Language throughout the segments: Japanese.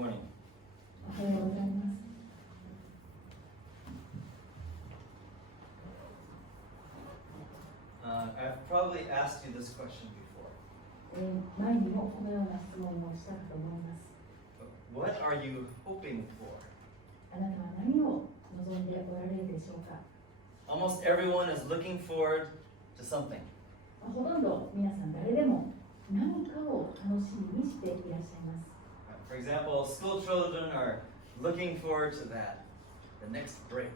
morning. おはようございます。I've probably asked you this question before. 前にもこのような質問をしたかと思います。What are you hoping for? あなたは何を望んでおられるでしょうか。 Almost everyone is looking forward to something. ほとんど皆さん誰でも何かを楽しみにしていらっしゃいます。For example, school children are looking forward to that, the next break.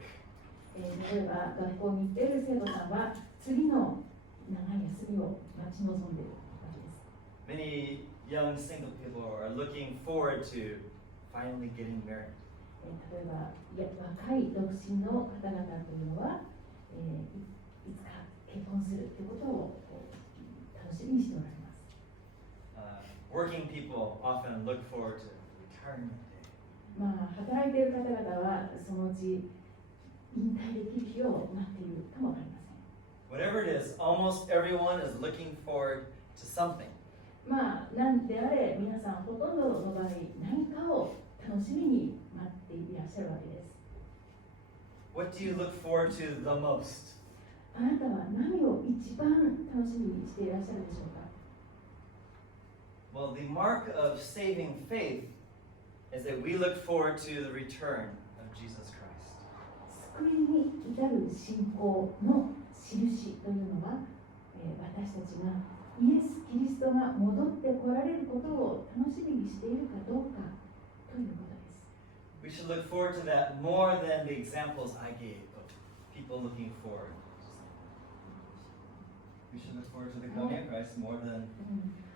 例えば学校に行っている生徒さんは次の長い休みを待ち望んでいるわけです。Many young single people are looking forward to finally getting married. 例えば若い独身の方々というのは、いつか結婚するということを楽しみにしておられます。Working people often look forward to retirement day. 働いている方々はそのうち引退できる日を待っているかもわかりません。Whatever it is, almost everyone is looking forward to something. なんであれ皆さんほとんどの場合何かを楽しみに待っていらっしゃるわけです。What do you look forward to the most? あなたは何を一番楽しみにしていらっしゃるでしょうか。 Well, the mark of saving faith is that we look forward to the return of Jesus Christ. 救いに至る信仰の印というのは、私たちがイエス・キリストが戻ってこられることを楽しみにしているかどうかということです。 We should look forward to that more than the examples I gave of people looking forward. We should look forward to the coming of Christ more than...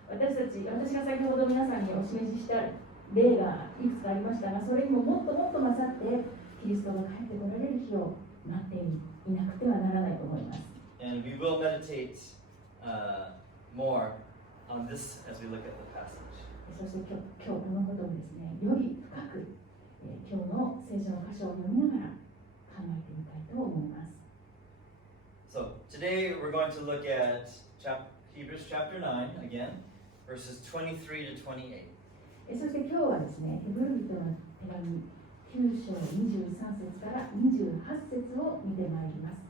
私が先ほど皆さんにお示しした例がいくつかありましたが、それにももっともっと勝ってキリストが帰ってこられる日を待っていなくてはならないと思います。 And we will meditate more on this as we look at the passage. そして今日このことをですね、より深く、今日の聖書の箇所を読みながら考えてみたいと思います。 So today we're going to look at Hebrews chapter 9 again, verses 23 to 28. そして今日はですね、ヘブル人の手紙9章23節から28節を見てまいります。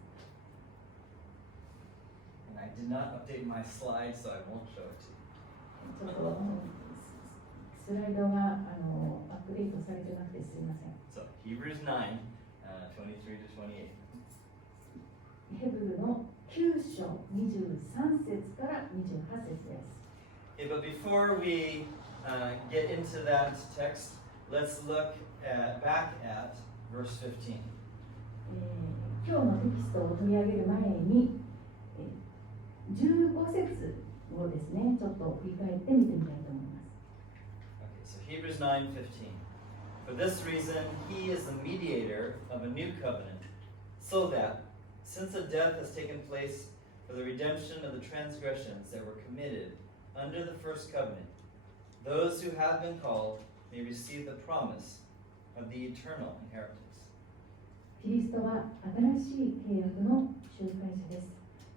And I did not update my slides, so I won't show it to you. ちょっとスライドがアップデートされてなくてすみません。 So Hebrews 9, 23 to 28. ヘブルの9章23節から28節です。 Okay, but before we get into that text, let's look back at verse 15. 今日のテキストを取り上げる前に、15節をですね、ちょっと振り返って見てみたいと思います。 Okay, so Hebrews 9:15. For this reason, he is the mediator of a new covenant, so that, since a death has taken place for the redemption of the transgressions that were committed under the first covenant, those who have been called may receive the promise of the eternal inheritance. キリストは新しい契約の仲介者です。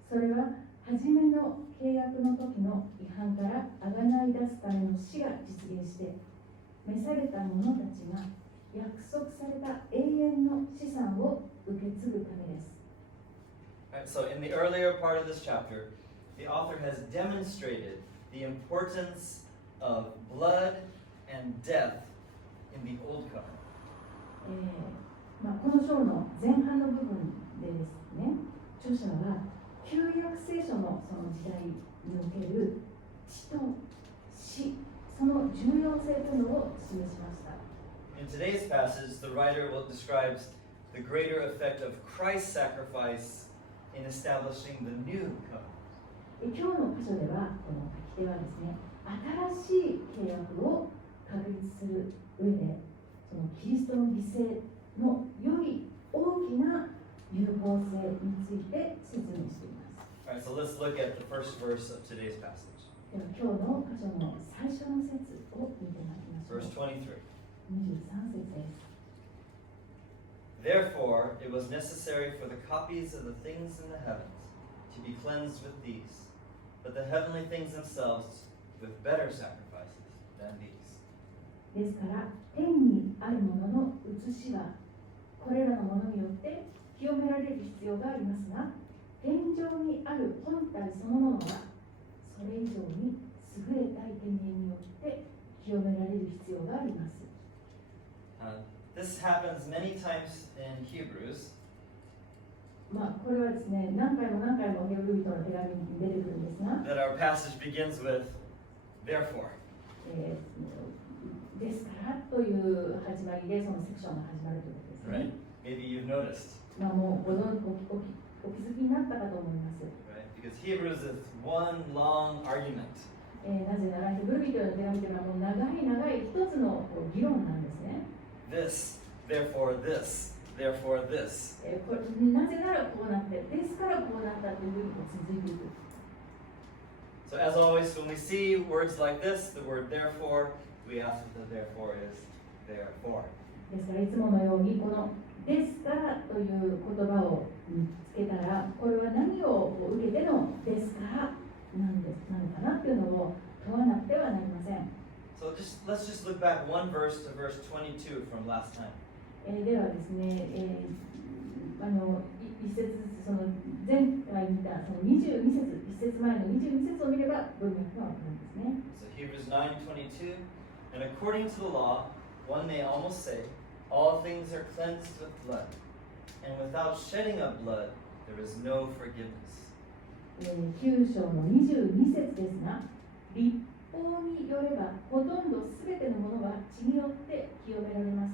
それは初めの契約の時の違反からあがない出すための死が実現して、召された者たちが約束された永遠の資産を受け継ぐためです。 Right, so in the earlier part of this chapter, the author has demonstrated the importance of blood and death in the old covenant. この章の前半の部分でですね、著者は旧約聖書のその時代における血と死、その重要性というのを示しました。 In today's passage, the writer describes the greater effect of Christ's sacrifice in establishing the new covenant. 今日の箇所では、この書き手はですね、新しい契約を確立する上で、そのキリストの犠牲のより大きな有効性について説明しています。 All right, so let's look at the first verse of today's passage. では今日の箇所の最初の説を見てまいりましょう。 Verse 23. 23節です。 Therefore, it was necessary for the copies of the things in the heavens to be cleansed with these, but the heavenly things themselves with better sacrifices than these. ですから天にあるものの写しはこれらのものによって清められる必要がありますが、天上にある本体そのものはそれ以上に優れた生贄によって清められる必要があります。This happens many times in Hebrews. これはですね、何回もヘブル人の手紙に出てくるんですが、that our passage begins with, therefore. ですからという始まりでそのセクションが始まるということですね。Right? Maybe you've noticed. もうお気づきになったかと思います。Right? Because Hebrews is one long argument. なぜならヘブル人の手紙というのはもう長い一つの議論なんですね。This, therefore this, therefore this. なぜならこうなって、ですからこうなったというふうに続いていく。So as always, when we see words like this, the word therefore, we ask what the therefore is therefore. ですからいつものようにこのですからという言葉をつけたら、これは何を受けてのですからなのかなというのを問わなくてはなりません。So let's just look back one verse to verse 22 from last time. ではですね、一節ずつその前回見たその22節、一節前の22節を見れば文脈がわかるんですね。So Hebrews 9:22, and according to the law, one may almost say, all things are cleansed with blood, and without shedding of blood, there is no forgiveness. 9章の22節ですが、律法によればほとんどすべてのものは血によって清められます。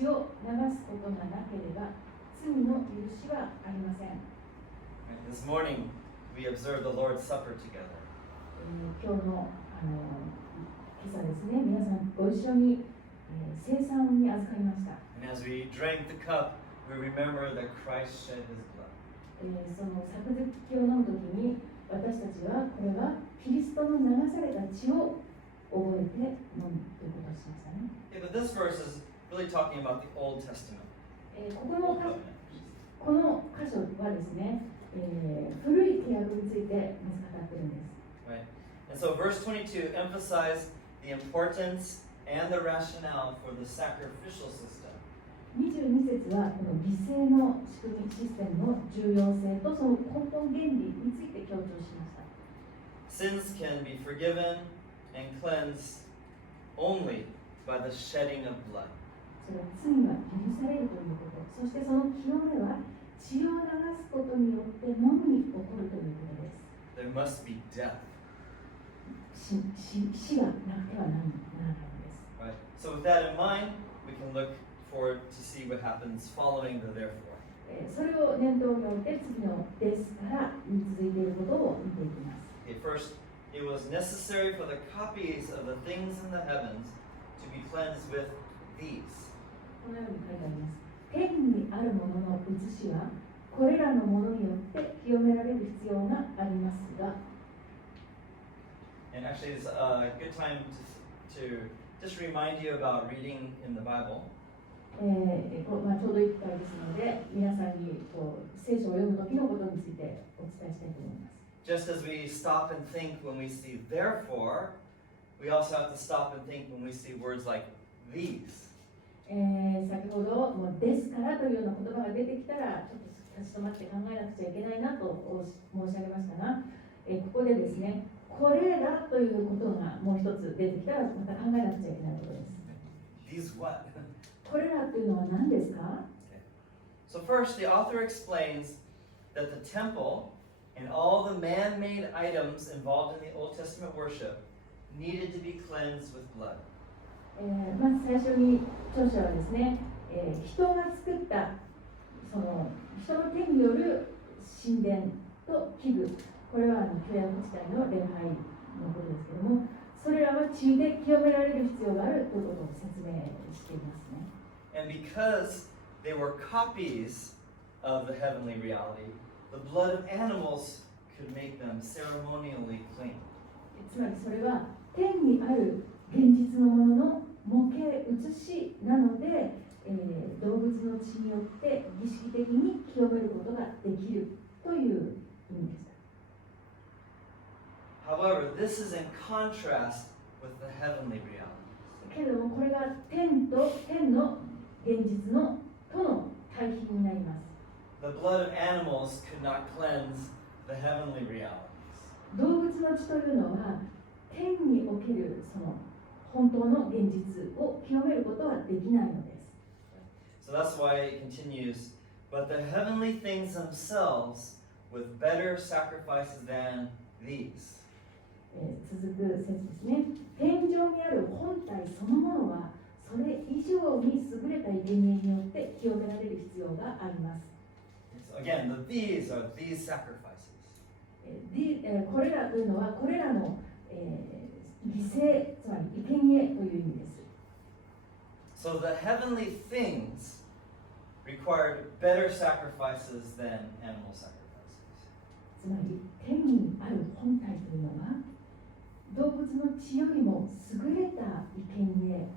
血を流すことがなければ罪の許しはありません。This morning, we observed the Lord's Supper together. 今日の今朝ですね、皆さんご一緒に聖餐に預かりました。And as we drank the cup, we remember that Christ shed his blood. その杯を飲むときに、私たちはこれはキリストの流された血を覚えて飲むということをしましたね。Yeah, but this verse is really talking about the Old Testament. この箇所はですね、古い契約についてまず語っているんです。Right? And so verse 22 emphasized the importance and the rationale for the sacrificial system. 22節はこの犠牲の仕組み、システムの重要性とその根本原理について強調しました。Sins can be forgiven and cleansed only by the shedding of blood. それは罪は許されるということ、そしてその清めは血を流すことによってのみ起こるということです。There must be death. 死がなくてはならないのです。Right? So with that in mind, we can look forward to see what happens following the therefore. それを念頭に置いて次のですからに続いていることを見ていきます。Okay, first, it was necessary for the copies of the things in the heavens to be cleansed with these. このように書いてあります。天にあるものの写しはこれらのものによって清められる必要がありますが、And actually, it's a good time to just remind you about reading in the Bible. ちょうどいい機会ですので、皆さんに聖書を読む時のことについてお伝えしたいと思います。Just as we stop and think when we see therefore, we also have to stop and think when we see words like these. 先ほどもうですからというような言葉が出てきたらちょっと立ち止まって考えなくちゃいけないなと申し上げましたが、ここでですね、これらということがもう一つ出てきたらまた考えなくちゃいけないことです。 These what? これらというのは何ですか？ So first, the author explains that the temple and all the man-made items involved in the Old Testament worship needed to be cleansed with blood. まず最初に著者はですね、人が作ったその人の手による神殿と器具、これは旧約時代の礼拝のことですけれども、それらは血で清められる必要があるということを説明していますね。And because they were copies of the heavenly reality, the blood of animals could make them ceremonially clean. つまりそれは天にある現実のものの模型写しなので、動物の血によって儀式的に清めることができるという意味でした。However, this is in contrast with the heavenly reality. けれどもこれが天の現実のとの対比になります。The blood of animals could not cleanse the heavenly realities. 動物の血というのは天におけるその本当の現実を清めることはできないのです。So that's why it continues, but the heavenly things themselves with better sacrifices than these. 続く説ですね。天上にある本体そのものはそれ以上に優れた生贄によって清められる必要があります。So again, these are these sacrifices. これらというのはこれらの、犠牲、つまり生贄という意味です。So the heavenly things required better sacrifices than animal sacrifices. つまり天にある本体というのは動物の血よりも優れた生贄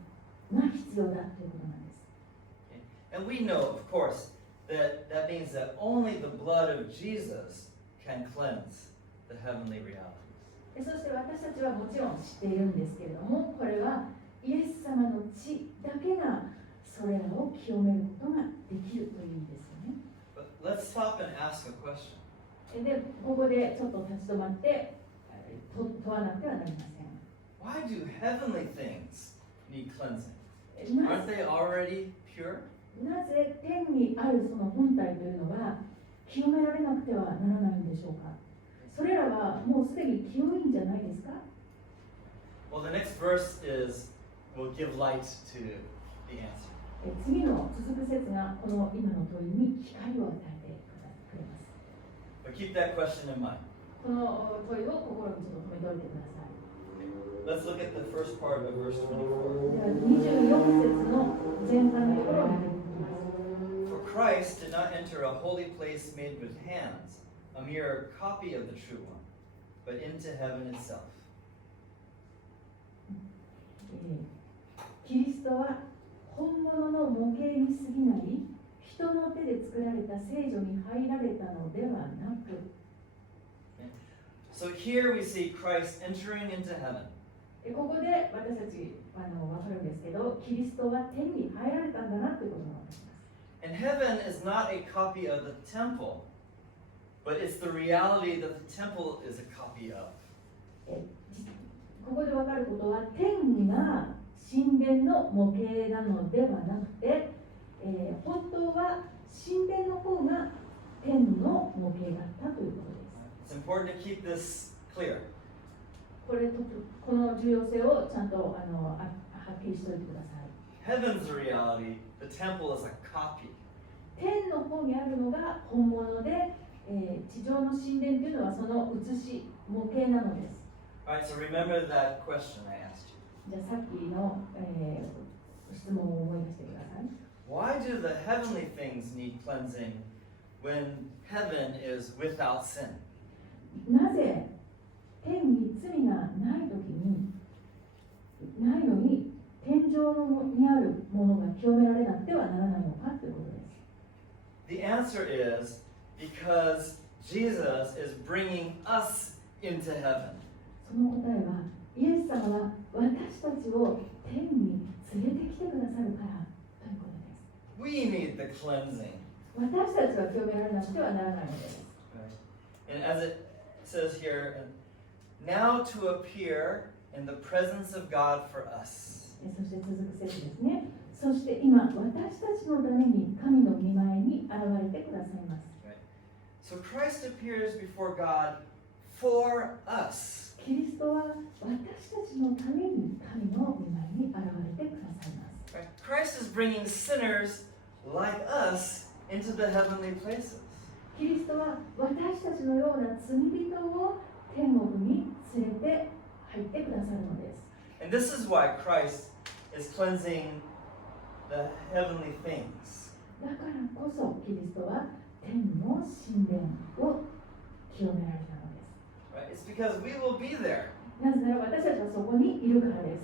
が必要だということなんです。Okay? And we know, of course, that means that only the blood of Jesus can cleanse the heavenly realities. そして私たちはもちろん知っているんですけれども、これはイエス様の血だけがそれらを清めることができるという意味ですよね。But let's stop and ask a question. で、ここでちょっと立ち止まって問わなくてはなりません。Why do heavenly things need cleansing? な Aren't they already pure? ぜ天にあるその本体というのは清められなくてはならないんでしょうか。それらはもうすでに清いんじゃないですか。 Well, the next verse will give light to the answer. 次の続く説がこの今の問いに光を与えてくれます。But keep that question in mind. この問いを心にちょっと止めておいてください。 Let's look at the first part of verse 24. では24節の前半のところに入っていきます。 For Christ did not enter a holy place made with hands, a mere copy of the true one, but into heaven itself. キリストは本物の模型に過ぎない人の手で作られた聖女に入られたのではなく、 So here we see Christ entering into heaven. ここで私たち分かるんですけど、キリストは天に入られたんだなということが分かります。 And heaven is not a copy of the temple, but it's the reality that the temple is a copy of. ここで分かることは、天が神殿の模型なのではなくて、本当は神殿の方が天の模型だったということです。 It's important to keep this clear. この重要性をちゃんとはっきりしておいてください。 Heaven's reality, the temple is a copy. 天の方にあるのが本物で、地上の神殿というのはその写し、模型なのです。 Alright, so remember that question I asked you. じゃあさっきの、質問を思い出してください。 Why do the heavenly things need cleansing when heaven is without sin? なぜ天に罪がないときに、ないのに天上にあるものが清められなくてはならないのかということです。 The answer is because Jesus is bringing us into heaven. その答えは、イエス様は私たちを天に連れてきてくださるからということです。 We need the cleansing. 私たちは清められなくてはならないのです。 Right? And as it says here, now to appear in the presence of God for us. そして続く節ですね。そして今、私たちのために神の御前に現れてくださいます。 Right? So Christ appears before God for us. キリストは私たちのために神の御前に現れてくださいます。 Right? Christ is bringing sinners like us into the heavenly places. キリストは私たちのような罪人を天国に連れて入ってくださるのです。 And this is why Christ is cleansing the heavenly things. だからこそキリストは天の神殿を清められたのです。 Right? It's because we will be there. なぜなら私たちはそこにいるからです。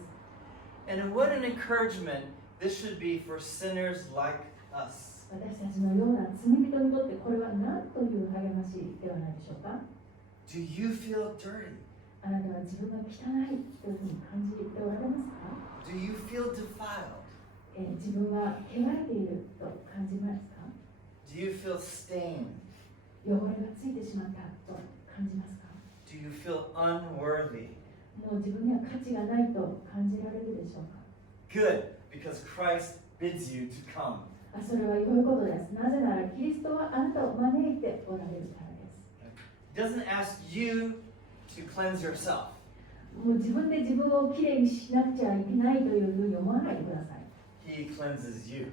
And what an encouragement this should be for sinners like us. 私たちのような罪人にとってこれは何という励ましではないでしょうか。 Do you feel dirty? あなたは自分が汚いというふうに感じておられますか？ Do you feel 自分は汚れていると感じますか？ Do you feel stained? 汚れがついてしまったと感じますか？ Do you feel unworthy? もう自分には価値がないと感じられるでしょうか？ Good, because Christ bids you to come. それは良いことです。なぜならキリストはあなたを招いておられるからです。He doesn't ask you to cleanse yourself. もう自分で自分をきれいにしなくちゃいけないというふうに思わないでください。He cleanses you.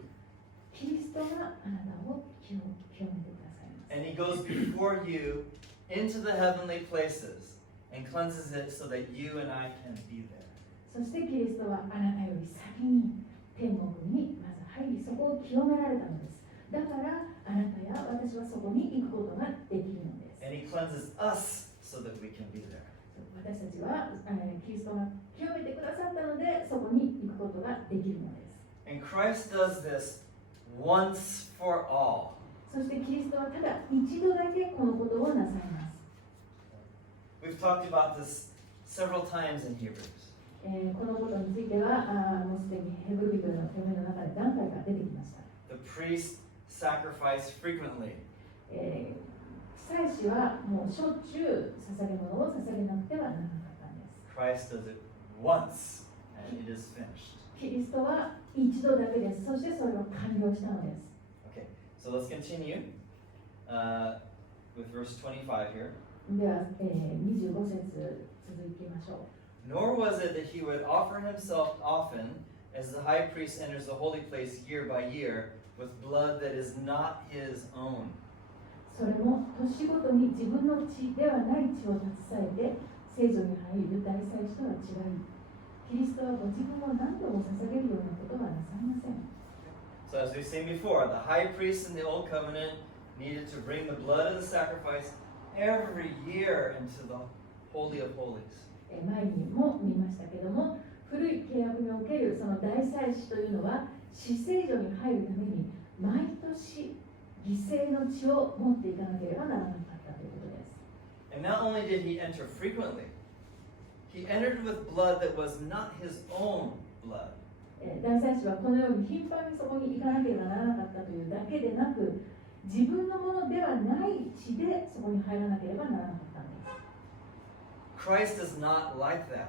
キリストがあなたを清めてくださいます。 And he goes before you into the heavenly places and cleanses it so that you and I can be there. そしてキリストはあなたより先に天国にまず入り、そこを清められたのです。だからあなたや私はそこに行くことができるのです。 And he cleanses us so that we can be there. 私たちはキリストが清めてくださったので、そこに行くことができるのです。 And Christ does this once for all. そしてキリストはただ一度だけこのことをなさいます。 We've talked about this several times in Hebrews. このことについてはもうすでにヘブル人への手紙の中で何回か出てきました。 The priests sacrifice frequently. 祭司はもうしょっちゅう捧げ物を捧げなくてはならなかったんです。 Christ does it once and it is finished. キリストは一度だけです。そしてそれを完了したのです。 Okay, so let's continue with verse 25 here. では、25節続きましょう。 Nor was it that he would offer himself often, as the high priest enters the holy place year by year, with blood that is not his own. それも年ごとに自分の血ではない血を携えて聖女に入る大祭司とは違い、キリストはご自分を何度も捧げるようなことはなさいません。 So as we've seen before, the high priest in the old covenant needed to bring the blood of the sacrifice every year into the Holy of Holies. 前にも見ましたけども、古い契約におけるその大祭司というのは、至聖所に入るために毎年犠牲の血を持っていかなければならなかったということです。 And not only did he enter frequently, he entered with blood that was not his own blood. 大祭司はこのように頻繁にそこに行かなければならなかったというだけでなく、自分のものではない血でそこに入らなければならなかったんです。 Christ is not like that.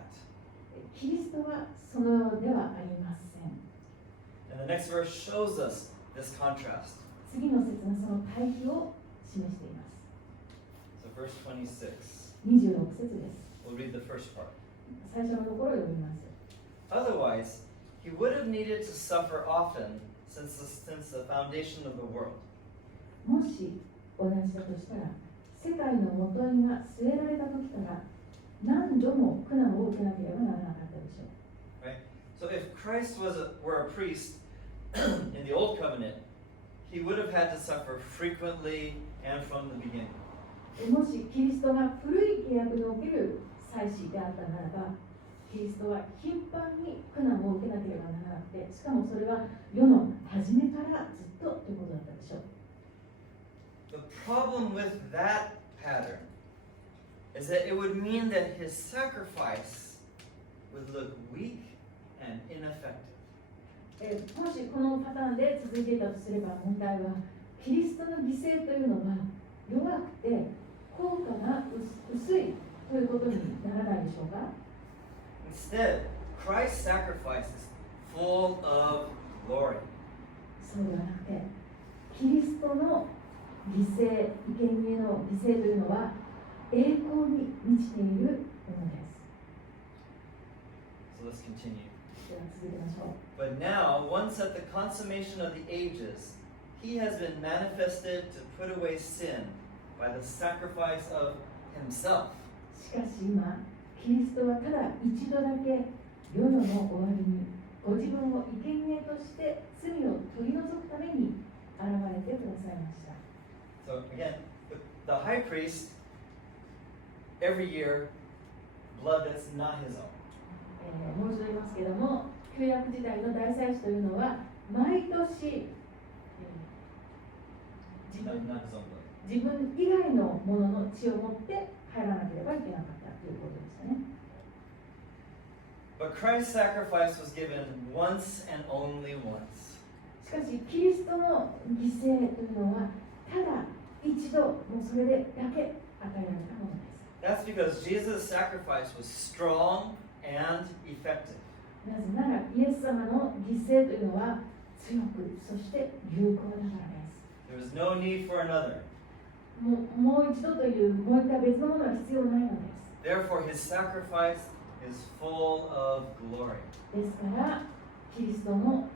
キリストはそのようではありません。 And the next verse shows us this contrast. 次の節がその対比を示しています。 So verse 26. 26節です。 We'll read the first part. 最初のところを読みます。 Otherwise, he would have needed to suffer often since the foundation of the world. もし同じだとしたら、世界の元因が据えられた時から何度も苦難を受けなければならなかったでしょう。 Right? So if Christ were a priest in the old covenant, he would have had to suffer frequently and from the beginning. もしキリストが古い契約における祭司であったならば、キリストは頻繁に苦難を受けなければならなくて、しかもそれは世の初めからずっとということだったでしょう。 The problem with that pattern is that it would mean that his sacrifice would look weak and ineffective. もしこのパターンで続いていたとすれば、問題はキリストの犠牲というのは弱くて効果が薄いということにならないでしょうか。 Instead, Christ's sacrifice is full of glory. そうではなくて、キリストの犠牲、生贄の犠牲というのは栄光に満ちているものです。 So let's continue. では続けましょう。 But now, once at the consummation of the ages, he has been manifested to put away sin by the sacrifice of himself. しかし今、キリストはただ一度だけ世々の終わりにご自分を生贄として罪を取り除くために現れてくださいました。 So again, the high priest, every year, blood that's not his own. もう一度言いますけれども、旧約時代の大祭司というのは毎年、Not his own blood. 自分以外のものの血を持って入らなければいけなかったということでしたね。 But Christ's sacrifice was given once and only once. しかしキリストの犠牲というのはただ一度もうそれでだけ与えられたものです。 That's because Jesus' sacrifice was strong and effective. なぜならイエス様の犠牲というのは強くそして有効だからです。 There was no need for another. もう一度というもう一回別のものは必要ないのです。 Therefore, his sacrifice is full of glory. ですからキリストの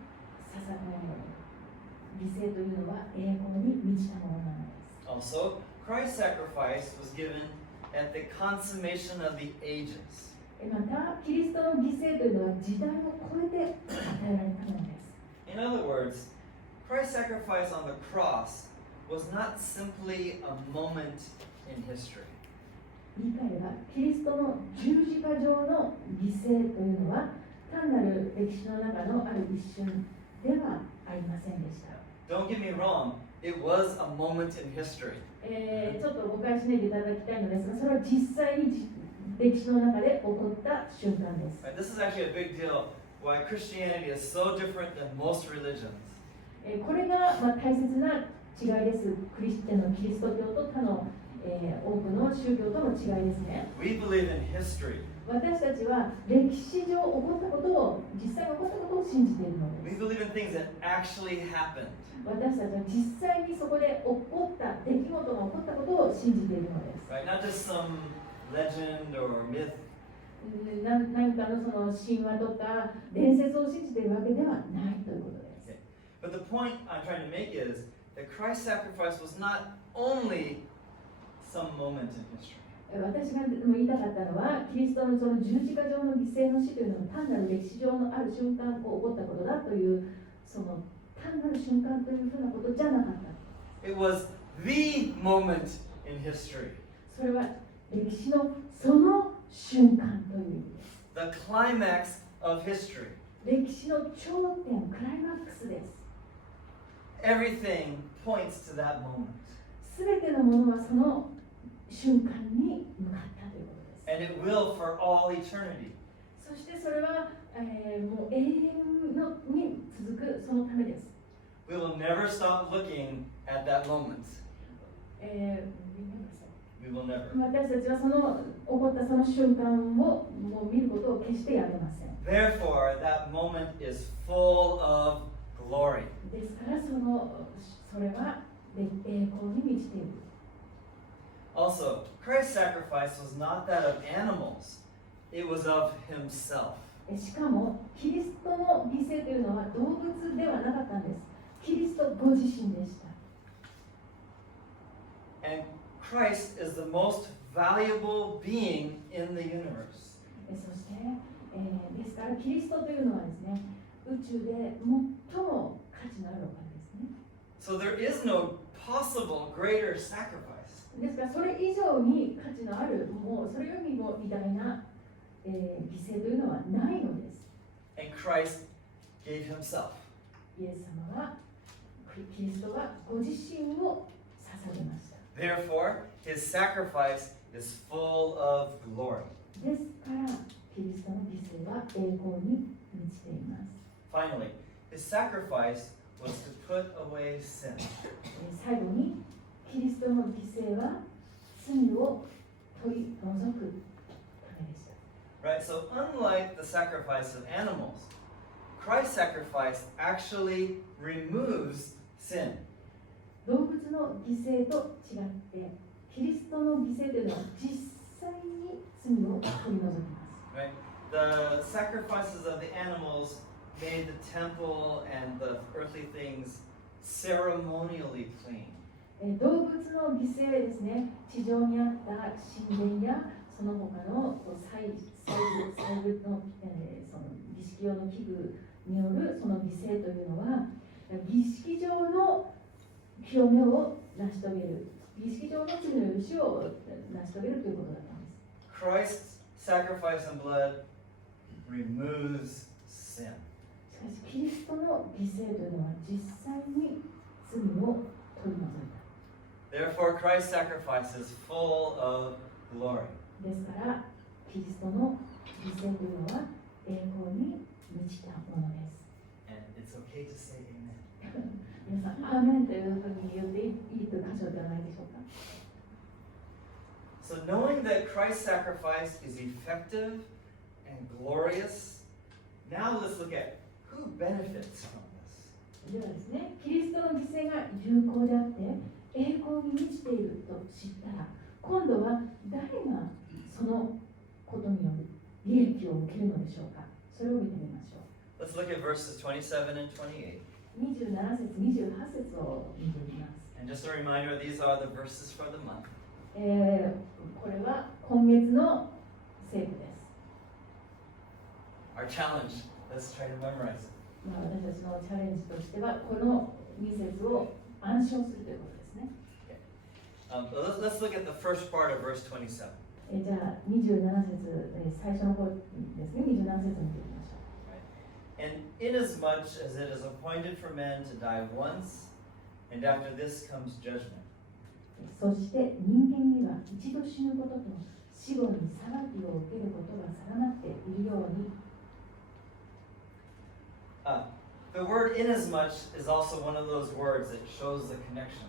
犠牲というのは栄光に満ちたものなのです。 Also, Christ's sacrifice was given at the consummation of the ages. またキリストの犠牲というのは時代を超えて与えられたものです。 In other words, Christ's sacrifice on the cross was not simply a moment in history. 言い換えればキリストの十字架上の犠牲というのは単なる歴史の中のある一瞬ではありませんでした。 Don't get me wrong, it was a moment in history. ちょっと誤解しないでいただきたいのですが、それは実際に歴史の中で起こった瞬間です。 Right, this is actually a big deal why Christianity is so different than most religions. これが大切な違いです。キリスト教と他の、多くの宗教との違いですね。 We believe in history. 私たちは歴史上起こったことを、実際に起こったことを信じているの We です。 believe in things that actually happened. 私たちは実際にそこで起こった出来事が起こったことを信じているのです。 Right? Not just some legend or myth. 何かのその神話とか伝説を信じているわけではないということです。 Okay. But the point I'm trying to make is that Christ's sacrifice was not only some moment in history. 私が言いたかったのは、キリストのその十字架上の犠牲の死というのは単なる歴史上のある瞬間を起こったことだという、その単なる瞬間というふうなことじゃなかった。It was the moment in history. それは歴史のその瞬間という意味です。 The climax of history. 歴史の頂点、クライマックスです。 Everything points to that moment. すべてのものはその瞬間に向かったということです。 And it will for all eternity. そしてそれは、もう永遠のに続くそのためです。 We will never stop looking at that moment. We will never. 私たちはその起こったその瞬間をもう見ることを決してやめません。 Therefore, that moment is full of glory. ですからそれは栄光に満ちている。 Also, Christ's sacrifice was not that of animals, it was of himself. しかもキリストの犠牲というのは動物ではなかったんです。キリストご自身でした。 And Christ is the most valuable being in the universe. そして、ですからキリストというのはですね、宇宙で最も価値のあるお方ですね。 So there is no possible greater sacrifice. ですからそれ以上に価値のある、もうそれよりも偉大な、犠牲というのはないのです。 And Christ gave himself. イエス様は、キリストはご自身を捧げました。 Therefore, his sacrifice is full of glory. ですからキリストの犠牲は栄光に満ちています。 Finally, his sacrifice was to put away sin. 最後にキリストの犠牲は罪を取り除くためでした。 Right? So unlike the sacrifice of animals, Christ's sacrifice actually removes sin. 動物の犠牲と違ってキリストの犠牲というのは実際に罪を取り除きます。 Right? The sacrifices of the animals made the temple and the earthly things ceremonially clean. 動物の犠牲ですね、地上にあった神殿やその他の祭具の、その儀式用の器具によるその犠牲というのは儀式上の清めを成し遂げる、儀式上の罪の許しを成し遂げるということだったんです。 Christ's sacrifice and blood removes sin. しかしキリストの犠牲というのは実際に罪を取り除いた。 Therefore, Christ's sacrifice is full of glory. ですからキリストの犠牲というのは栄光に満ちたものです。 And it's okay to say amen. 皆さん、アーメンというふうに言っていいという箇所ではないでしょうか。So knowing that Christ's sacrifice is effective and glorious, now let's look at who benefits from this. ではですね、キリストの犠牲が有効であって栄光に満ちていると知ったら、今度は誰がそのことによる利益を受けるのでしょうか。それを見てみましょう。 Let's look at verses 27 and 28. 27節、28節を見てみます。 And just a reminder, these are the verses for the month. これは今月の聖句です。 Our challenge, let's try to memorize it. 私たちのチャレンジとしては、この2節を暗唱するということですね。Let's look at the first part of verse 27. じゃあ27節、最初の方ですね、27節見てみましょう。 And inasmuch as it is appointed for men to die once, and after this comes judgment. そして人間には一度死ぬことと死後に裁きを受けることが定まっているように。The word inasmuch is also one of those words that shows the connection.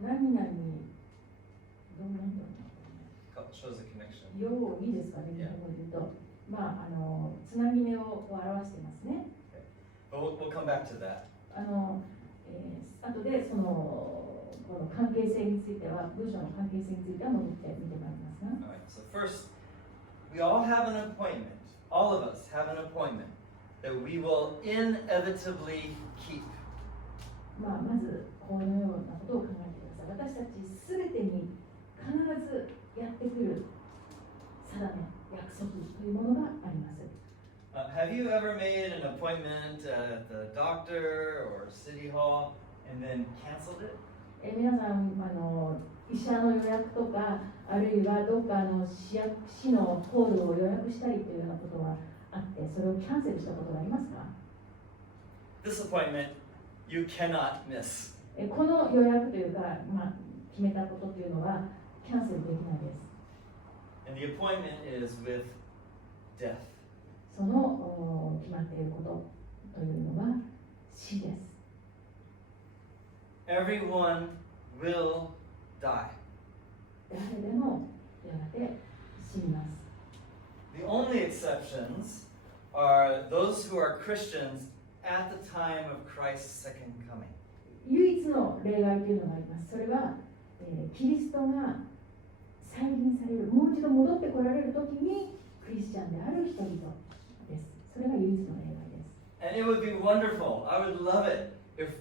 何々どんなの Shows the connection. ようにですかね、日本語で言うと、つなぎ目を表してますね。But we'll come back to that. 後でこの関係性については、文章の関係性については戻って見てまいりますが。All right, so first, we all have an appointment. All of us have an appointment that we will inevitably keep. まずこのようなことを考えてください。私たちすべてに必ずやってくる定め、約束というものがあります。Have you ever made an appointment at the doctor or city hall and then canceled it? 皆さん医者の予約とか、あるいはどっか市のホールを予約したりというようなことはあって、それをキャンセルしたことがありますか？ This appointment you cannot miss. この予約というか、決めたことというのはキャンセルできないです。And the appointment is with death. その決まっていることというのは死です。Everyone will die. 誰でもやがて死にます。The only exceptions are those who are Christians at the time of Christ's second coming. 唯一の例外というのがあります。それは、キリストが再臨される、もう一度戻ってこられるときにクリスチャンである人々です。それが唯一の例外です。And it would be wonderful. I would love it if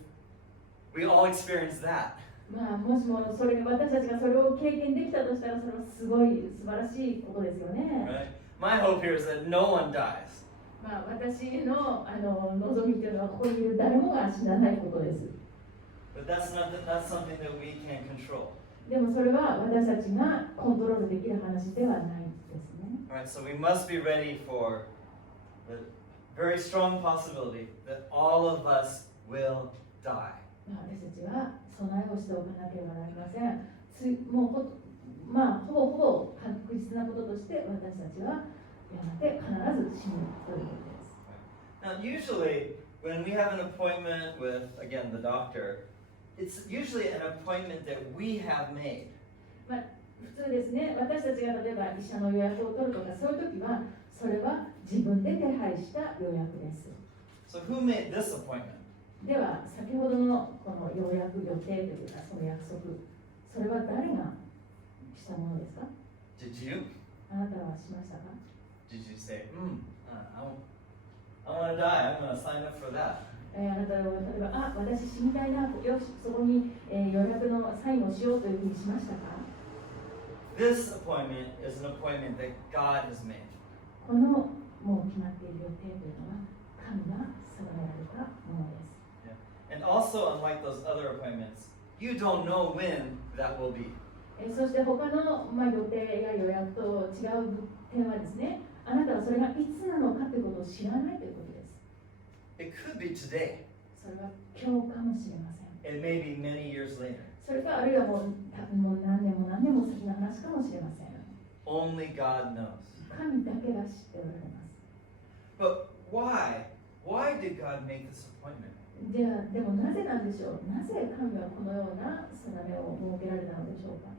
we all experience that. もしも私たちがそれを経験できたとしたら、それはすごい素晴らしいことですよね。Right? My hope here is that no one dies. 私の望みというのは、ここにいる誰もが死なないことです。But that's something that we can't control. でもそれは私たちがコントロールできる話ではないですね。Alright, so we must be ready for the very strong possibility that all of us will die. 私たちは備えをしておかなければなりません。ほぼ確実なこととして、私たちはやがて必ず死ぬということです。Now, usually, when we have an appointment with, again, the doctor, it's usually an appointment that we have made. 普通ですね、私たちが例えば医者の予約を取るとか、そういう時は、それは自分で手配した予約です。So who made this appointment? では、先ほどのこの予定というか、その約束、それは誰がしたものですか？ Did you? あなたはしましたか？ Did you say, I want to die, I'm going to sign up for that? あなたは例えば、私死にたいな、よし、そこに、予約のサインをしようというふうにしましたか？ This appointment is an appointment that God has made. このもう決まっている予定というのは、神が定められたものです。And also, unlike those other appointments, you don't know when that will be. そして他の、予定や予約と違う点はですね、あなたはそれがいつなのかということを知らないということです。It could be today. それは今日かもしれません。It may be many years later. それかあるいはもう何年も先の話かもしれません。Only God knows. 神だけが知っておられます。 But why? Why did God make this appointment? でもなぜなんでしょう。なぜ神はこのような定めを設けられたのでしょうか。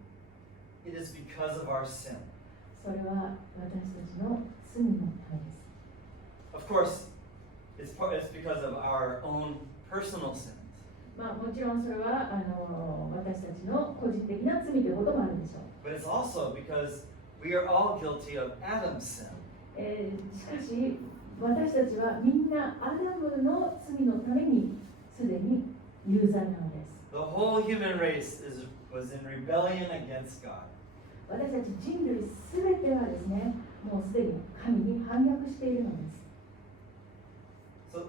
It is because of our sin. それは私たちの罪のためです。 Of course, it's because of our own personal sins. まあもちろんそれは私たちの個人的な罪ということもあるでしょう。 But it's also because we are all guilty of Adam's sin. しかし私たちはみんなアダムの罪のためにすでに有罪なのです。 The whole human race was in rebellion against God. 私たち人類すべてはですね、もうすでに神に反逆しているのです。 So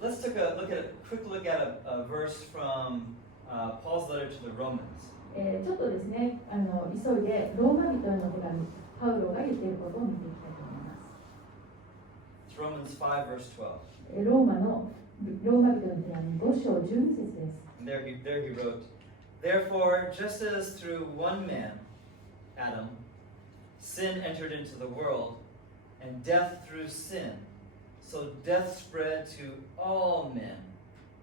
let's take a quick look at a verse from Paul's letter to the Romans. ちょっとですね、急いでローマ人への手紙、パウロが言っていることを見ていきたいと思います。 It's Romans 5 verse 12. ローマ人の手紙5章12節です。 And there he wrote, Therefore, just as through one man, Adam, sin entered into the world, and death through sin, so death spread to all men,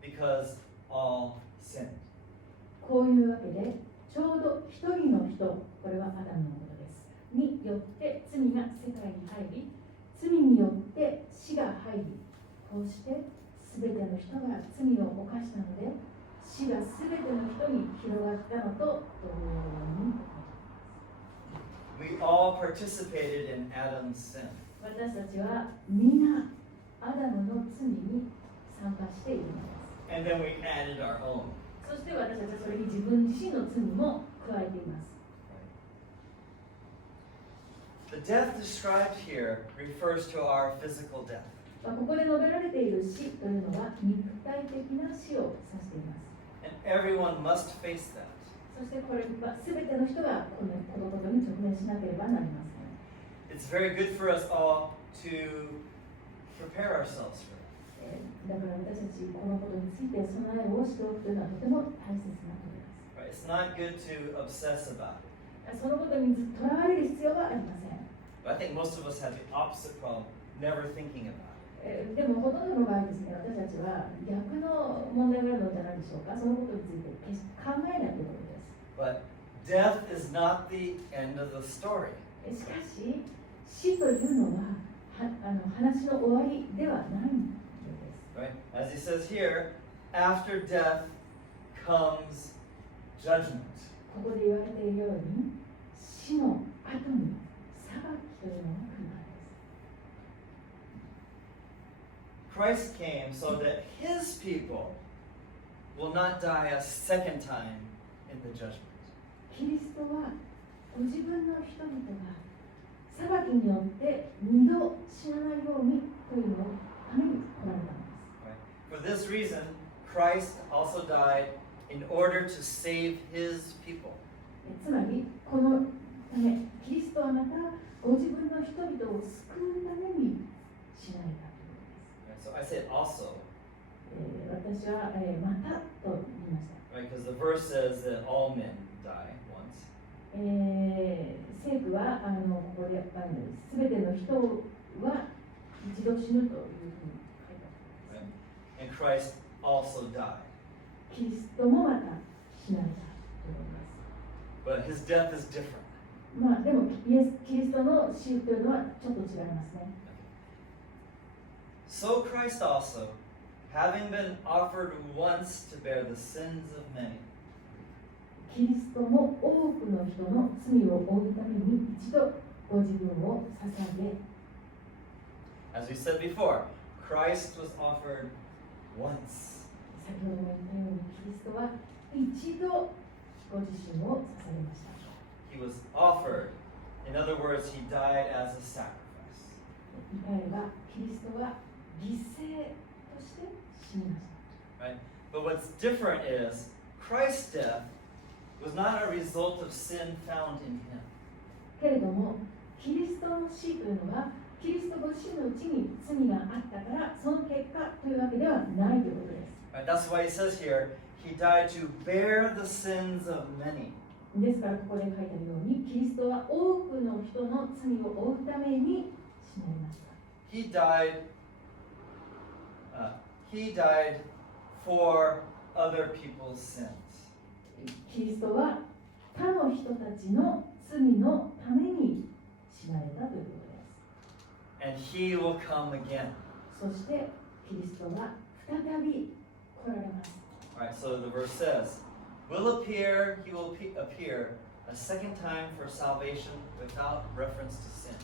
because all sinned. こういうわけで、ちょうど一人の人、これはアダムのことです。によって罪が世界に入り、罪によって死が入り、こうして全ての人が罪を犯したので、死が全ての人に広がったのと同様に。We all participated in Adam's sin. 私たちは皆アダムの罪に参加しているのです。 And then we added our own. そして私たちはそれに自分自身の罪も加えています。 The death described here refers to our physical death. ここで述べられている死というのは肉体的な死を指しています。 And everyone must face that. そしてこれは全ての人がこのことに直面しなければなりません。 It's very good for us all to prepare ourselves for it. だから私たちこのことについて備えをしておくというのはとても大切なことです。 Right? It's not good to obsess about it. そのことにとらわれる必要はありません。 But I think most of us have the opposite problem, never thinking about it. でもほとんどの場合ですね、私たちは逆の問題があるのじゃないでしょうか。そのことについて決して考えないということです。 But death is not the end of the story. しかし、死というのは話の終わりではないんです。 Right? As he says here, after death comes judgment. ここで言われているように、死の後に裁きというのが来るからです。 Christ came so that his people will not die a second time in the judgment. キリストはご自分の人々が裁きによって二度死なないようにというのをために来られたのです。 For this reason, Christ also died in order to save his people. つまり、このため、キリストはまたご自分の人々を救うために死なれたということです。 So I said also, 私は、またと言いました。 right? Because the verse says that all men die once. 聖句はここで全ての人は一度死ぬというふうに書いてあります。 And Christ also died. キリストもまた死なれたと思います。 But his death is different. まあでもキリストの死というのはちょっと違いますね。 So Christ also, having been offered once to bear the sins of many. キリストも多くの人の罪を負うために一度ご自分を捧げ、 As we said before, Christ was offered once. 先ほども言ったようにキリストは一度ご自身を捧げました。 He was offered. In other words, he died as a sacrifice. 言い換えればキリストは犠牲として死にました。 Right? But what's different is Christ's death was not a result of sin found in him. けれども、キリストの死というのは、キリストご自身のうちに罪があったから、その結果というわけではないということです。Right? That's why he says here, he died to bear the sins of many. ですからここで書いてあるように、キリストは多くの人の罪を負うために死なれました。He died for other people's sins. キリストは他の人たちの罪のために死なれたということです。 And he will come again. そしてキリストは再び来られます。 Alright, so the verse says, he will appear a second time for salvation without reference to sin.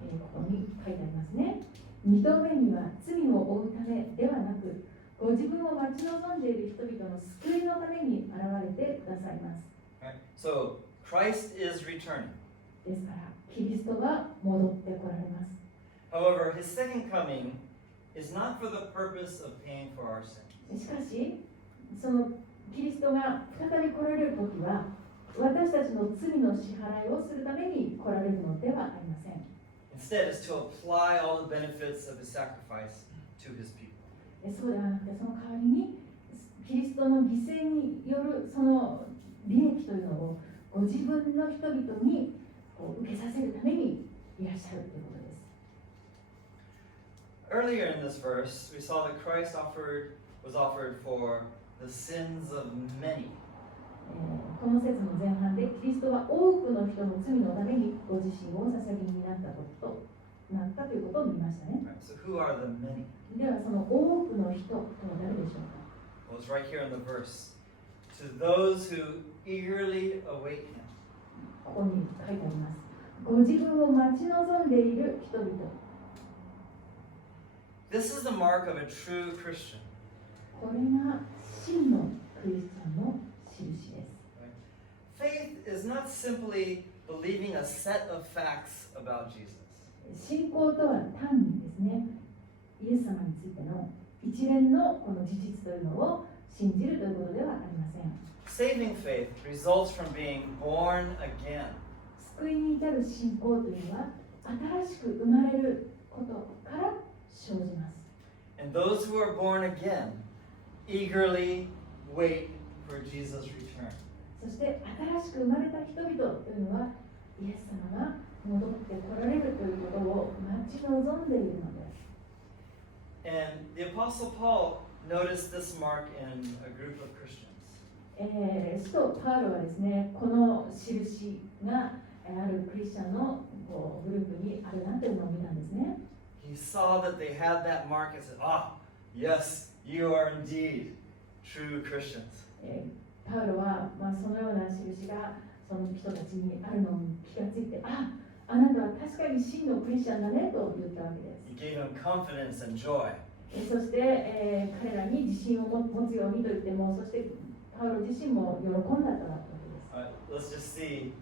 ここに書いてありますね。二度目には罪を負うためではなく、ご自分を待ち望んでいる人々の救いのために現れてくださいます。 Right? So Christ is returning. ですから、キリストは戻ってこられます。 However, his second coming is not for the purpose of paying for our sins. しかし、そのキリストが再び来られるときは、私たちの罪の支払いをするために来られるのではありません。 Instead, is to apply all the benefits of his sacrifice to his people. そうではなくて、その代わりにキリストの犠牲によるその利益というのをご自分の人々に受けさせるためにいらっしゃるということです。 Earlier in this verse, we saw that Christ was offered for the sins of many. この説の前半でキリストは多くの人の罪のためにご自身をお捧げになったということを見ましたね。 Right, so who are the many? ではその多くの人とは誰でしょうか。 Well, it's right here in the verse. To those who eagerly await him. ここに書いてあります。ご自分を待ち望んでいる人々。 This is the mark of a true Christian. これが真のクリスチャンの印です。 Faith is not simply believing a set of facts about Jesus. 信仰とは単にですね、イエス様についての一連のこの事実というのを信じるということではありません。 Saving faith results from being born again. 救いに至る信仰というのは新しく生まれることから生じます。 And those who are born again eagerly wait for Jesus' return. そして新しく生まれた人々というのはイエス様が戻ってこられるということを待ち望んでいるのです。 And the Apostle Paul noticed this mark in a group of Christians. 使徒パウロはですね、この印があるクリスチャンのグループにあるなというのを見たんですね。 He saw that they had that mark and said, yes, you are indeed true Christians. パウロは、そのような印がその人たちにあるのに気がついて、あなたは確かに真のクリスチャンだねと言ったわけです。 He gave them confidence and joy. そして、彼らに自信を持つようにと言っても、そしてパウロ自身も喜んだとなったわけです。Let's just see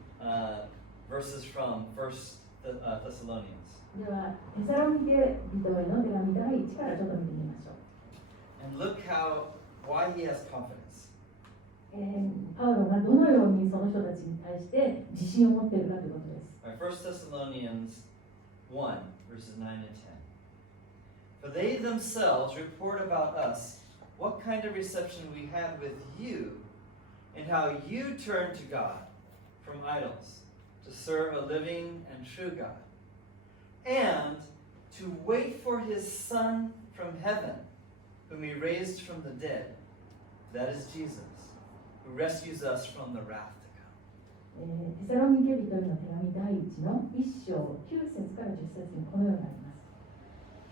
verses from 1 Thessalonians. では、テサロニケ人への手紙第1からちょっと見てみましょう。 And look why he has confidence. パウロがどのようにその人たちに対して自信を持っているかということです。 1 Thessalonians 1, verses 9 and 10. For they themselves report about us what kind of reception we had with you, and how you turned to God from idols to serve a living and true God, and to wait for his Son from heaven, whom he raised from the dead, that is Jesus, who rescues us from the wrath to come. テサロニケ人への手紙第1の1章9節から10節にこのようにあります。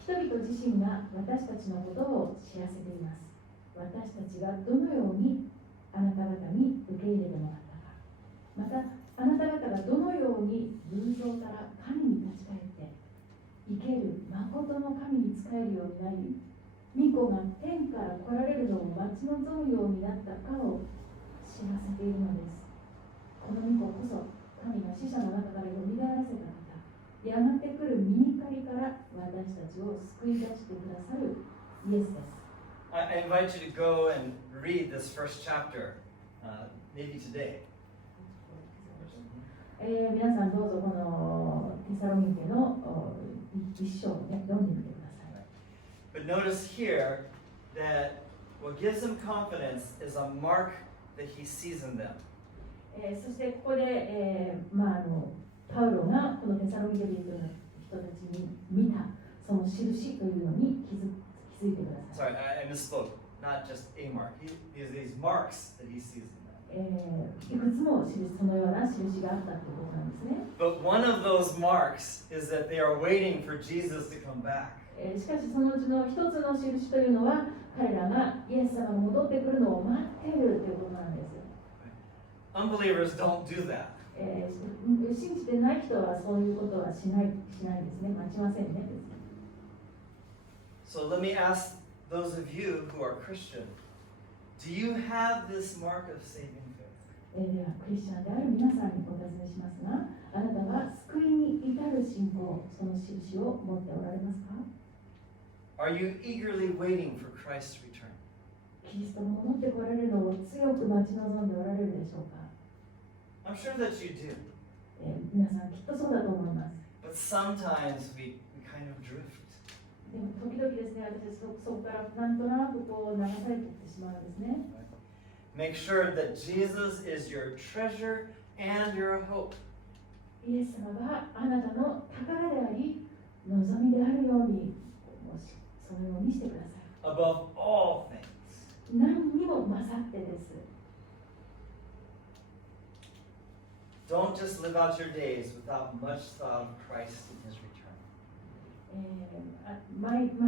人々自身が私たちのことを知らせています。私たちがどのようにあなた方に受け入れてもらったか。また、あなた方がどのように偶像から神に立ち返って生ける誠の神に仕えるようになり、御子が天から来られるのを待ち望むようになったかを知らせているのです。この御子こそ神が死者の中からよみがえらせた方、やがて来る御怒りから私たちを救い出してくださるイエスです。I invite you to go and read this first chapter, maybe today. 皆さんどうぞこのテサロニケの一章を、読んでみてください。But notice here that what gives him confidence is a mark that he sees in them. そしてここで、パウロがこのテサロニケ人の人たちに見たその印というのに気づいてください。 Sorry, I misspoke. Not just a mark. He has these marks that he sees in them. いくつもそのような印があったということなんですね。 But one of those marks is that they are waiting for Jesus to come back. しかしそのうちの一つの印というのは彼らがイエス様が戻ってくるのを待っているということなんです。 Unbelievers don't do that. 信じてない人はそういうことはしないですね。待ちませんね。 So let me ask those of you who are Christian, do you have this mark of saving faith? ではクリスチャンである皆さんにお尋ねしますが、あなたは救いに至る信仰、その印を持っておられますか？ Are you eagerly waiting for Christ's return? キリストが戻ってこられるのを強く待ち望んでおられるでしょうか？ I'm sure that you do. 皆さんきっとそうだと思います。 But sometimes we kind of drift. でも時々ですね、私たちそこからなんとなくこう流されていってしまうんですね。 Make sure that Jesus is your treasure and your hope. イエス様があなたの宝であり、望みであるように、そのようにしてください。 Above all things. 何にも勝ってです。 Don't just live out your days without much thought of Christ and his return. 毎日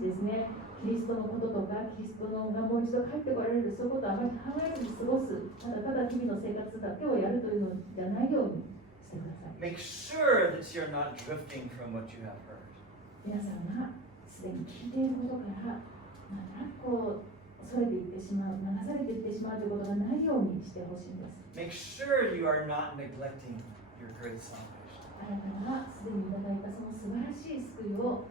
ですね、キリストのこととか、キリストのがもう一度帰ってこられる、そういうことをあまり考えずに過ごす、ただ日々の生活だけをやるというのじゃないようにしてください。 Make sure that you're not drifting from what you have heard. 皆さんがすでに聞いていることから、こうそれていってしまう、流されていってしまうということがないようにしてほしいんです。 Make sure you are not neglecting your great salvation. あなたがすでにいただいたその素晴らしい救いを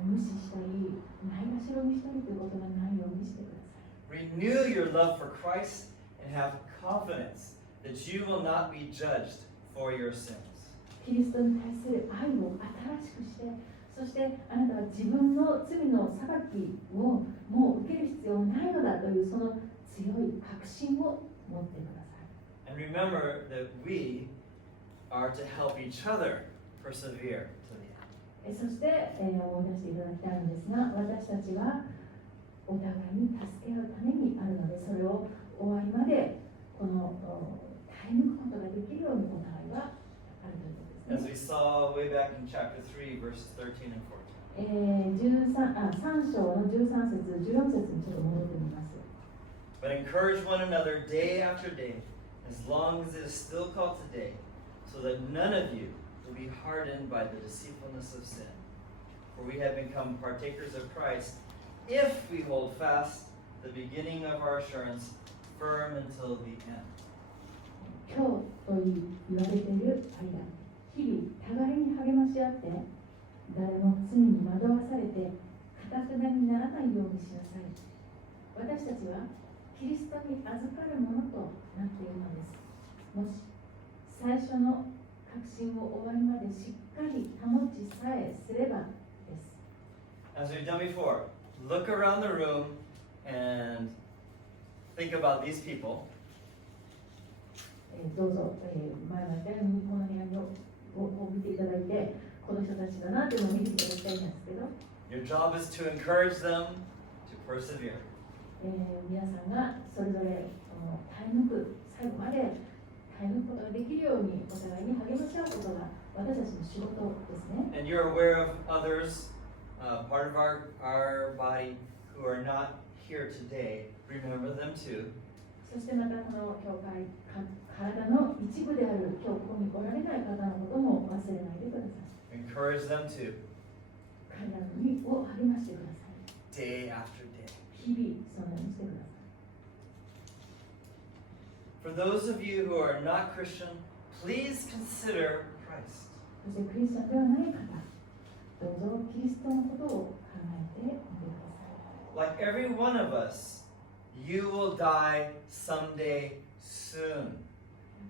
無視したり、ないがしろにしたりということがないようにしてください。 Renew your love for Christ and have confidence that you will not be judged for your sins. キリストに対する愛を新しくして、そしてあなたは自分の罪の裁きをもう受ける必要ないのだというその強い確信を持ってください。 And remember that we are to help each other persevere to the end. そして、思い出していただきたいのですが、私たちはお互いに助け合うためにあるので、それを終わりまでこの耐え抜くことができるようにお互いはあるということですね。As we saw way back in chapter 3, verses 13 and 14. 3章の13節、14節にちょっと戻ってみます。 But encourage one another day after day, as long as it is still called today, so that none of you will be hardened by the deceitfulness of sin. For we have become partakers of Christ if we hold fast the beginning of our assurance firm until the end. 今日と言われている間、日々互いに励まし合って、誰も罪に惑わされて堅くなにならないようにしなさい。私たちはキリストに預かるものとなっているのです。もし最初の確信を終わりまでしっかり保ちさえすればです。 As we've done before, look around the room and think about these people. どうぞ、前々からにこの部屋を見ていただいて、この人たちだなというのを見ていただきたいんですけど、 Your job is to encourage them to persevere. 皆さんがそれぞれ耐え抜く、最後まで耐え抜くことができるようにお互いに励まし合うことが私たちの仕事ですね。 And you're aware of others, part of our body, who are not here today. Remember them too. そしてまたこの教会、体の一部である今日ここにおられない方のことも忘れないでください。 Encourage them too. 彼らを励ましてください。 Day after day. 日々そのようにしてください。 For those of you who are not Christian, please consider Christ. そしてクリスチャンではない方、どうぞキリストのことを考えてみてください。 Like every one of us, you will die someday soon.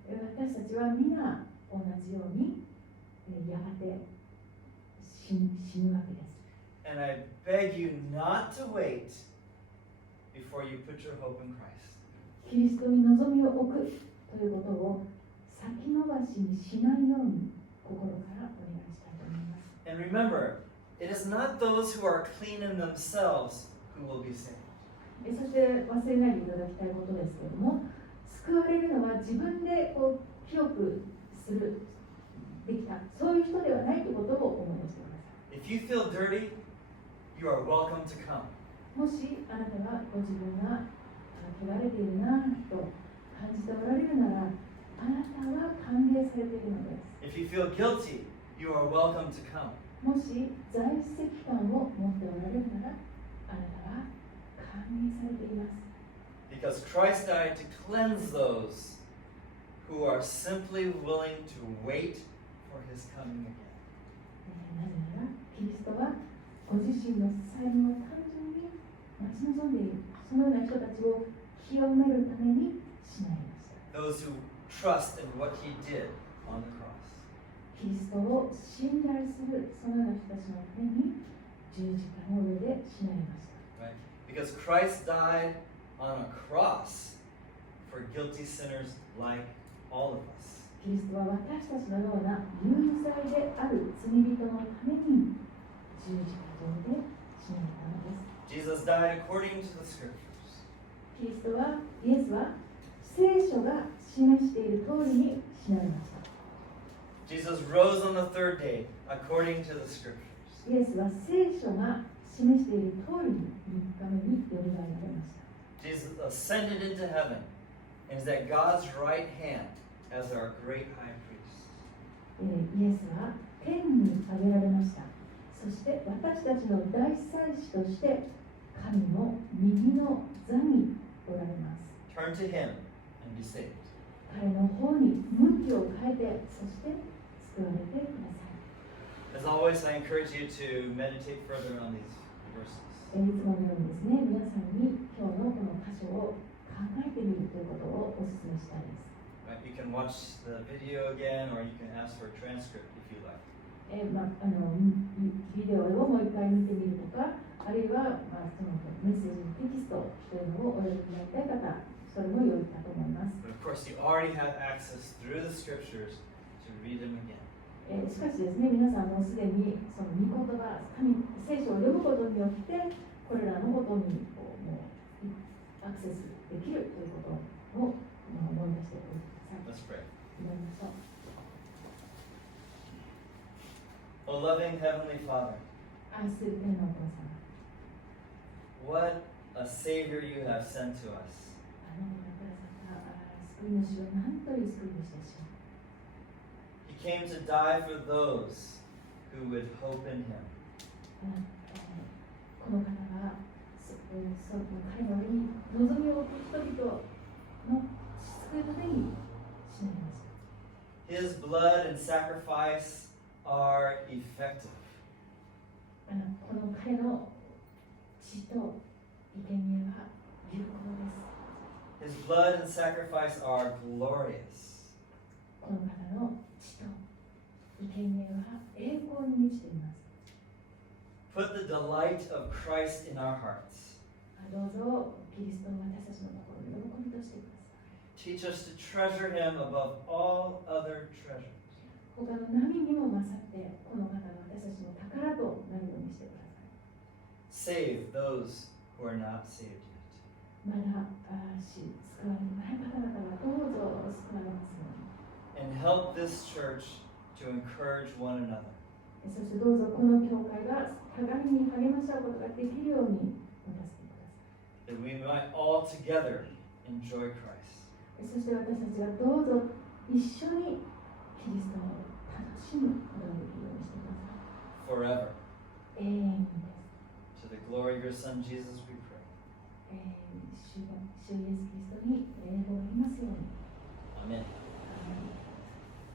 私たちは皆同じようにやがて死ぬわけです。 And I beg you not to wait before you put your hope in Christ. キリストに望みを置くということを先延ばしにしないように心からお願いしたいと思います。And remember, it is not those who are clean in themselves who will be saved. そして忘れないでいただきたいことですけれども、救われるのは自分で清くするできたそういう人ではないということを思い出してください。If you feel dirty, you are welcome to come. もしあなたがご自分が汚れているなと感じておられるなら、あなたは歓迎されているのです。If you feel guilty, you are welcome to come. もし在籍感を持っておられるなら、あなたは歓迎されています。Because Christ died to cleanse those who are simply willing to wait for his coming again. なぜなら、キリストはご自身の再臨を単純に待ち望んでいる、そのような人たちを清めるために死なれました。Those who trust in what he did on the cross. キリストを信頼するそのような人たちのために十字架の上で死なれました。Right? Because Christ died on a cross for guilty sinners like all of us. キリストは私たちのような有罪である罪人のために十字架上で死なれたのです。Jesus died according to the scriptures. キリストは、イエスは聖書が示している通りに死なれました。Jesus rose on the third day according to the scriptures. イエスは聖書が示している通りに3日目によみがえられました。Jesus ascended into heaven and is at God's right hand as our great high priest. イエスは天に上げられました。そして私たちの大祭司として神の右の座におられます。Turn to him and be saved. 彼の方に向きを変えて、そして救われてください。As always, I encourage you to meditate further on these verses. いつものようにですね、皆さんに今日のこの箇所を考えてみるということをお勧めしたいです。Right? You can watch the video again, or you can ask for a transcript if you like. ビデオをもう一回見てみるとか、あるいは、そのメッセージのテキストというのをお読みになりたい方、それも良いかと思います。But of course, you already have access through the scriptures to read them again. しかしですね、皆さんもうすでにその御言葉、聖書を読むことによって、これらのことにもうアクセスできるということを思い出してください。Let's pray. 祈りましょう。O loving Heavenly Father, 愛する天のお父様、 what a Savior you have sent to us. あなたがくださった救い主は何という救い主でしょう。 He came to die for those who would hope in him. この方が彼の上に望みを置く人々の救いのために死なれました。 His blood and sacrifice are effective. この彼の血と生贄は有効です。 His blood and sacrifice are glorious. この方の血と生贄は栄光に満ちています。 Put the delight of Christ in our hearts. どうぞキリストを私たちの心に喜びとしてください。 Teach us to treasure him above all other treasures. 他の何にも勝って、この方が私たちの宝となるようにしてください。 Save those who are not saved yet. まだ救われてない方々がどうぞ救われますように。 And help this church to encourage one another. そしてどうぞこの教会が互いに励まし合うことができるようにお助けください。 That we might all together enjoy Christ. そして私たちがどうぞ一緒にキリストを楽しむことができるようにしてください。 Forever. 永遠にです。 To the glory of your Son Jesus we pray. 主イエスキリストに栄光がありますように。Amen.